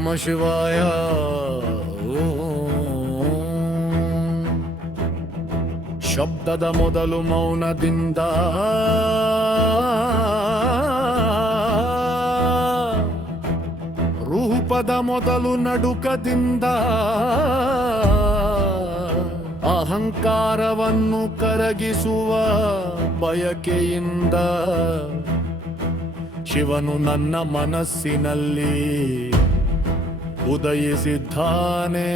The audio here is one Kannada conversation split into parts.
ನಮಃ ಶಿವಾಯ. ಶಬ್ದದ ಮೊದಲು ಮೌನದಿಂದ, ರೂಪದ ಮೊದಲು ನಡುಕದಿಂದ, ಅಹಂಕಾರವನ್ನು ಕರಗಿಸುವ ಬಯಕೆಯಿಂದ ಶಿವನು ನನ್ನ ಮನಸ್ಸಿನಲ್ಲಿ ಉದಯಿಸಿದ್ದಾನೆ.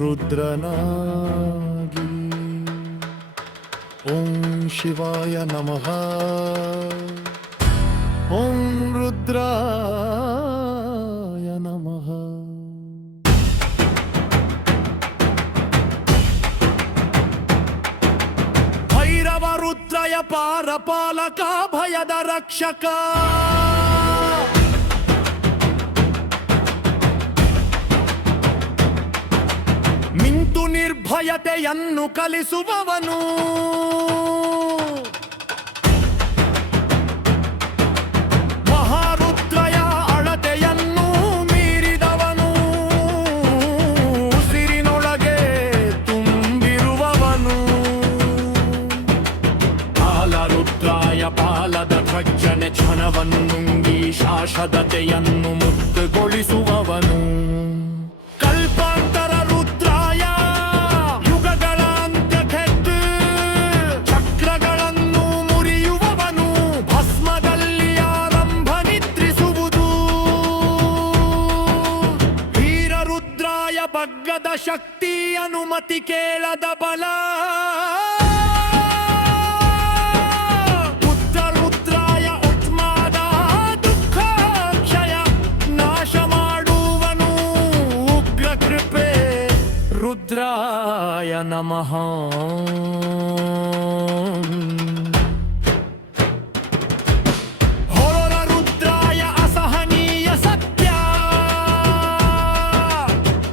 ರುದ್ರನಾಗಿ. ಓಂ ಶಿವಾಯ ನಮಃ. ಓಂ ರುದ್ರಾಯ ನಮಃ. ಭೈರವ ರುದ್ರಯ ಪಾರಪಾಲಕ ಭಯದ ರಕ್ಷಕ. ಮಿಂತು ನಿರ್ಭಯತೆಯನ್ನು ಕಲಿಸುವವನು. ಮಹಾರುದ್ರಯ ಅಳತೆಯನ್ನು ಮೀರಿದವನು. ಉಸಿರಿನೊಳಗೆ ತುಂಬಿರುವವನು. ಪಾಲರುದ್ರಾಯ ಪಾಲದ ಧ್ವಜನೆ ಕ್ಷಣವನ್ನುಂಗಿ ಶಾಶ್ವತತೆಯನ್ನು ಮುಕ್ತಗೊಳಿಸುವವನು. ಕಲ್ಪಾಂತರ ರುದ್ರಾಯ ಯುಗಗಳ ಅಂತ್ಯಕ್ಕೆದ್ದು ಚಕ್ರಗಳನ್ನು ಮುರಿಯುವವನು. ಭಸ್ಮದಲ್ಲಿ ಆರಂಭ ನಿದ್ರಿಸುವುದು. ವೀರರುದ್ರಾಯ ಬಗ್ಗದ ಶಕ್ತಿ ಅನುಮತಿ ಕೇಳದ ಬಲ. ರುದ್ರಾಯ ನಮಃ. ಹೊರ ರುದ್ರಾಯ ಅಸಹನೀಯ ಸತ್ಯ.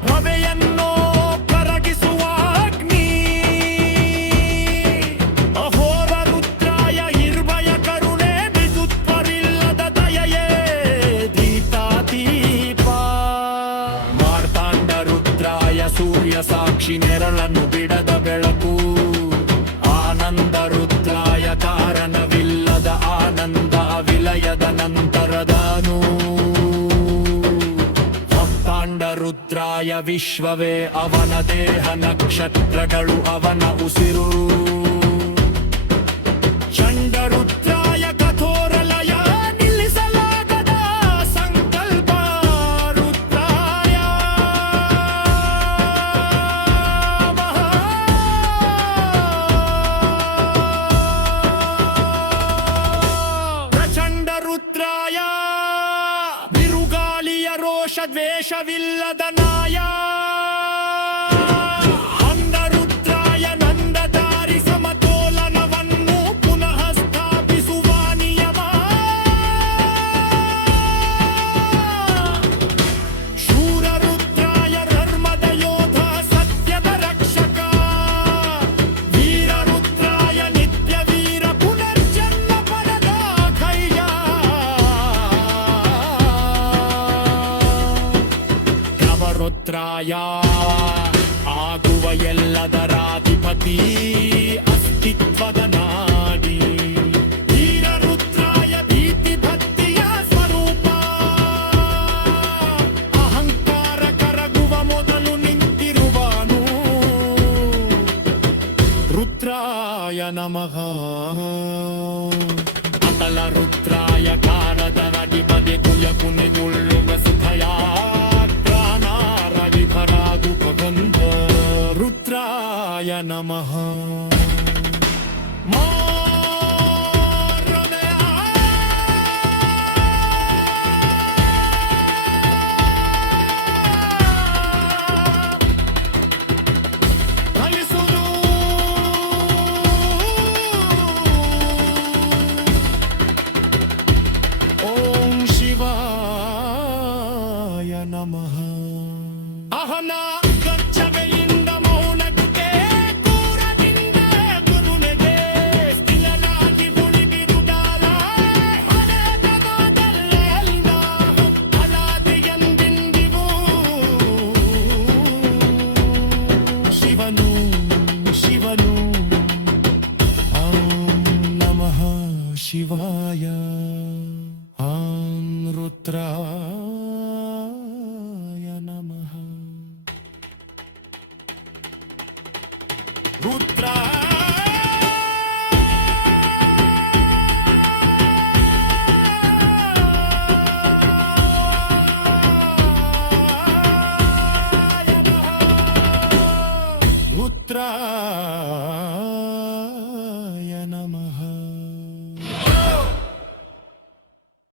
ಹೊವೆಯನ್ನು ಕರಗಿಸುವ ಅಗ್ನಿ. ಅಹೋರ ರುದ್ರಾಯ ನಿರ್ಭಯ ಕರುಣೆ ಬಿದುತ್ವರಿಲ್ಲದ ದಯೆಯೇ ದೀತಾದೀಪ. ಮಾರ್ತಾಂಡ ರುದ್ರಾಯ ಸೂರ್ಯ ಸಾಕ್ಷಿ ನೆರಳನ್ನು ಬಿಡದ ಬೆಳಕು. ಆನಂದ ರುದ್ರಾಯ ಕಾರಣವಿಲ್ಲದ ಆನಂದ ವಿಲಯದ ನಂತರದಾನು. ಭಕ್ತಾಂಡ ರುದ್ರಾಯ ವಿಶ್ವವೇ ಅವನ ದೇಹ, ನಕ್ಷತ್ರಗಳು ಅವನ ಉಸಿರು. ಚಂಡ ರುದ್ರಾಯ ಕಠೋರ ಲಯ ನಿಲ್ಲಿಸಲಾಗದ ಸಂಕಲ್ಪ. ರುದ್ರಾಯ ಪ್ರಚಂಡ ರುದ್ರಾಯ ಬಿರುಗಾಳಿಯ ರೋಷ ದ್ವೇಷವಿಲ್ಲದ ನಾಯ. ಅಂಧ ರುದ್ರಾಯ ನಂದಧಾರಿ ಸಮತೋಲನವನ್ನು ಪುನಃ ಸ್ಥಾಪಿಸುವ ನಿಯಮ. ಶೂರ ರುದ್ರಾಯ ಧರ್ಮದ ಯೋಧ ಸತ್ಯದ ರಕ್ಷಕ. ವೀರ ರುದ್ರಾಯ ನಿತ್ಯ ವೀರ ಪುನರ್ಜನ್ಮ ಪಡೆದ ಧೈರ್ಯ. ನವರುದ್ರಾಯ ಆಗುವ ಎಲ್ಲದರಾಧಿಪತಿ, ಅಸ್ತಿತ್ವದ ನಾಡಿ. ವೀರ ರುದ್ರಾಯ ಭೀತಿ ಭಕ್ತಿಯ ಸ್ವರೂಪ. ಅಹಂಕಾರ ಕರಗುವ ಮೊದಲು ನಿಂತಿರುವನು. ರುದ್ರಾಯ ನಮಃ. ಅತಲ ರುದ್ರಾಯ ಕಾರದ ರಡಿಪದೆ ಕುಯ ಕುನೆಗೊಳ್ಳುವ ಸುಖಯ. ಪ್ರಾಣಾರವಿಭರಾಗುಪಗಂಧ. ರುದ್ರಾಯ ನಮಃ. ಓಂ ಶಿವಾಯ ನಮಃ. ಅಹನ ಗಚ್ಚವೆಯಿಂದ ಮೌನಕ್ಕೆ ಕೂರದಿಂದ रुद्राय